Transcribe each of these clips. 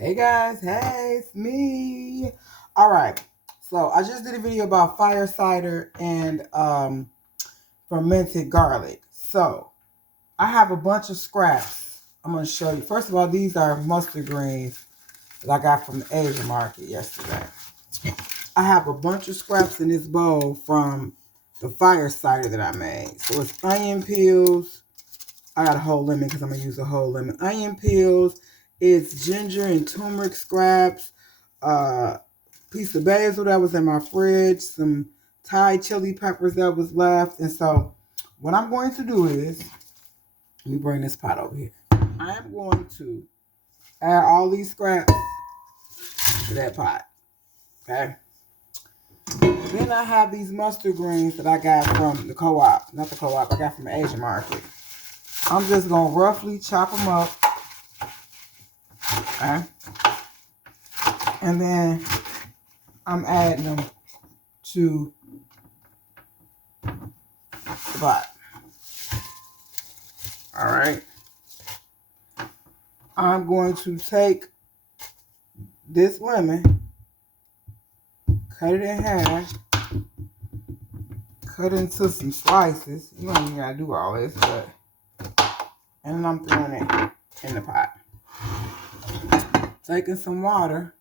Hey guys, hey, it's me. All right, so I just did a video about fire cider and fermented garlic. So I have a bunch of scraps. I'm gonna show you. First of all, these are mustard greens that I got from the Asian market yesterday. I have a bunch of scraps in this bowl from the fire cider that I made. So it's onion peels. I got a whole lemon because I'm going to use a whole lemon. Onion peels. It's ginger and turmeric scraps. Piece of basil that was in my fridge. Some Thai chili peppers that was left. And so what I'm going to do is, let me bring this pot over here. I am going to add all these scraps to that pot. Okay. Then I have these mustard greens that I got from the co-op. Not the co-op. I got from the Asian market. I'm just going to roughly chop them up. Okay. And then I'm adding them to the pot. All right. I'm going to take this lemon, cut it in half, cut into some slices. You don't even gotta do all this, but and then I'm throwing it in the pot. Taking some water.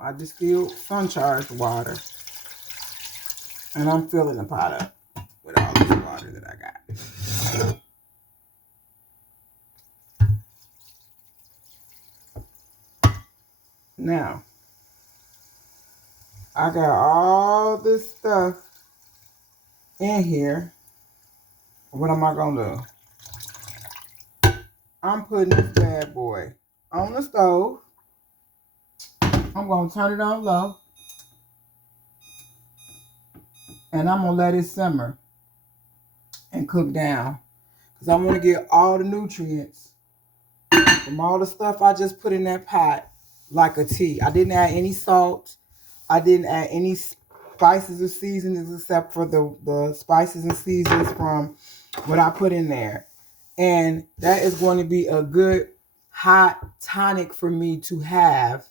I distilled sun-charged water. And I'm filling the pot up with all this water that I got. Now, I got all this stuff in here. What am I gonna do? I'm putting this bad boy on the stove. I'm gonna turn it on low. And I'm gonna let it simmer and cook down. Because I want to get all the nutrients from all the stuff I just put in that pot like a tea. I didn't add any salt. I didn't add any spices or seasonings except for the spices and seasonings from what I put in there. And that is going to be a good hot tonic for me to have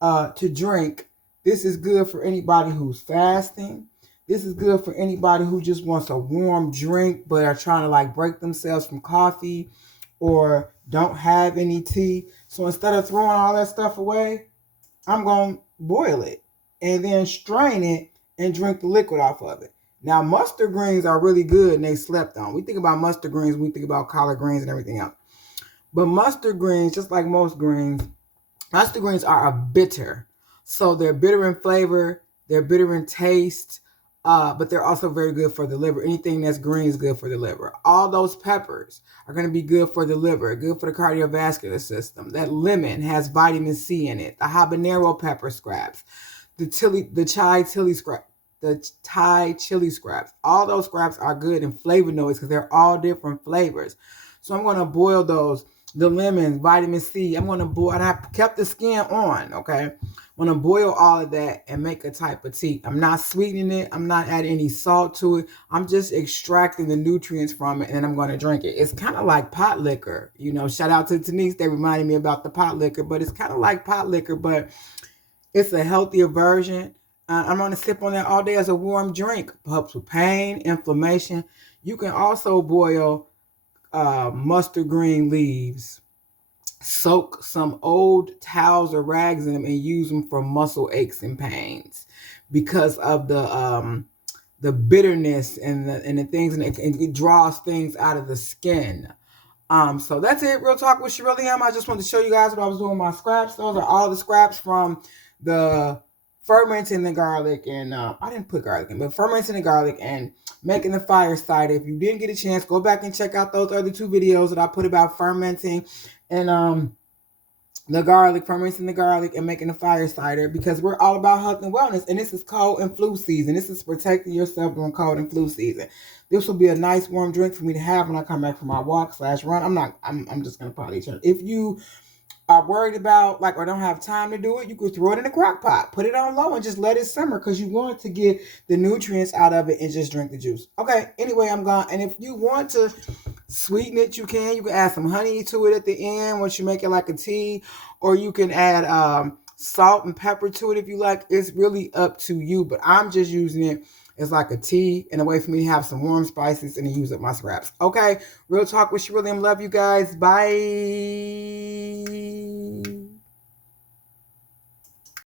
to drink. This is good for anybody who's fasting. This is good for anybody who just wants a warm drink but are trying to like break themselves from coffee or don't have any tea. So instead of throwing all that stuff away, I'm going to boil it and then strain it and drink the liquid off of it. Now, mustard greens are really good and they slept on. We think about mustard greens, we think about collard greens and everything else. But mustard greens, just like most greens, mustard greens are a bitter. So they're bitter in flavor, they're bitter in taste, but they're also very good for the liver. Anything that's green is good for the liver. All those peppers are going to be good for the liver, good for the cardiovascular system. That lemon has vitamin C in it. The habanero pepper scraps, the Thai chili scraps. All those scraps are good in flavonoids because they're all different flavors. So I'm going to boil those. The lemon, vitamin C. I'm going to boil, and I kept the skin on, okay? I'm going to boil all of that and make a type of tea. I'm not sweetening it. I'm not adding any salt to it. I'm just extracting the nutrients from it, and I'm going to drink it. It's kind of like pot liquor. You know, shout out to Denise. They reminded me about the pot liquor, but it's kind of like pot liquor, but it's a healthier version. I'm going to sip on that all day as a warm drink. Helps with pain, inflammation. You can also boil mustard green leaves, soak some old towels or rags in them and use them for muscle aches and pains because of the bitterness and the things, and it draws things out of the skin. So that's it. Real talk with Shirley M. I just wanted to show you guys what I was doing with my scraps. Those are all the scraps from the fermenting the garlic, and I didn't put garlic in, but fermenting the garlic and making the fire cider. If you didn't get a chance, go back and check out those other two videos that I put about fermenting and the garlic, fermenting the garlic and making the fire cider, because we're all about health and wellness. And this is cold and flu season. This is protecting yourself during cold and flu season. This will be a nice warm drink for me to have when I come back from my walk/run. I'm just gonna probably turn. If you are worried about or don't have time to do it, you could throw it in a crock pot, put it on low and just let it simmer because you want to get the nutrients out of it and just drink the juice. Okay, anyway, I'm gone. And if you want to sweeten it, you can add some honey to it at the end once you make it like a tea, or you can add salt and pepper to it if you like. It's really up to you, but I'm just using it as like a tea and a way for me to have some warm spices and to use up my scraps. Okay, real talk with Shirley. Love you guys. Bye.